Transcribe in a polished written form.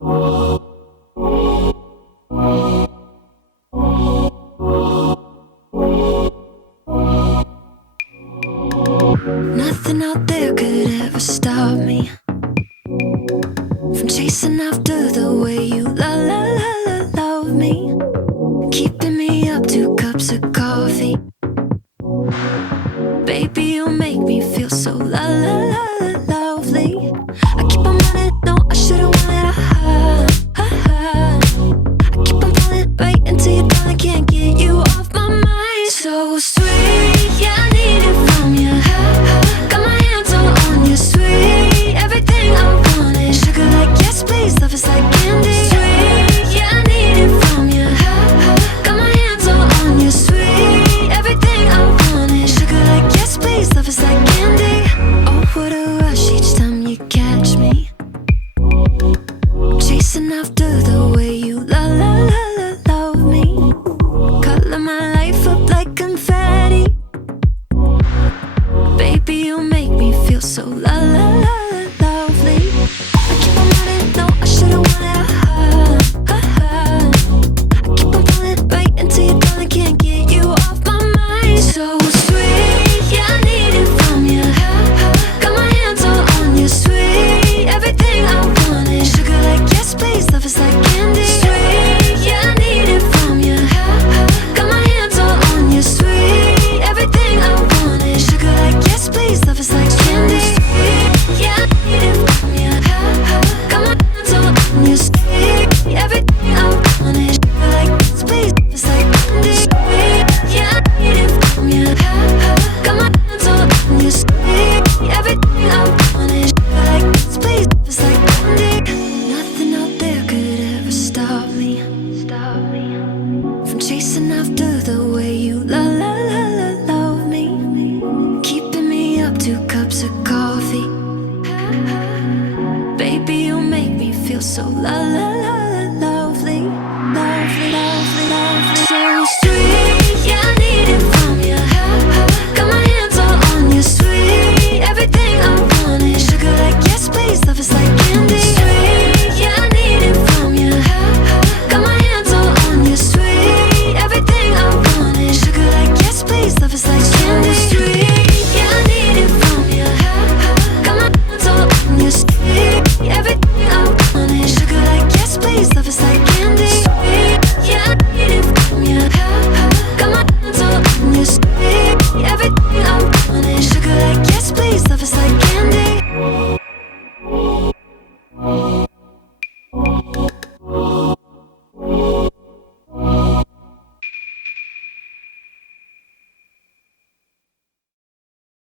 Nothing out there could ever stop me from chasing after the way you love me, keeping me up 2 cups of coffee. Baby, you make me feel so lovely. I keep on running, no, I should've wanted I keep on falling right into your thought, I can't get you off my mind. So sweet, yeah, I need it from you. Got my hands all on you, sweet. Everything I want is sugar like yes, please. Love is like candy. Sweet, yeah, I need it from you. Got my hands all on you, sweet. Everything I want is sugar like yes, please. Love is like candy. Oh, what a rush each time you catch me chasing after the way you love me. Color my life up like confetti. Baby, you make me feel so lovely. I keep on running, no, I should've wanted I keep on falling right into your thought, I can't get you off my mind. So sweet, yeah, I need it from you. Got my hands all on you, sweet. Everything I want is sugar like yes, please. Love is like candy. Sweet, yeah, I need it from you. Got my hands all on you, sweet. Everything I want is sugar like yes, please. Love is like candy. Sweet, yeah, I need it from you. Got my hands all on you, sweet. Everything I want is sugar like yes, please. Love is like candy. Sweet, yeah, I need it from you. Got my hands all on you, sweet. Everything I want is sugar like yes, please. Love is like candy. Nothing out there could ever stop me from chasing after the way you love me, keeping me up 2 cups of coffee. Baby, you make me feel so lovely.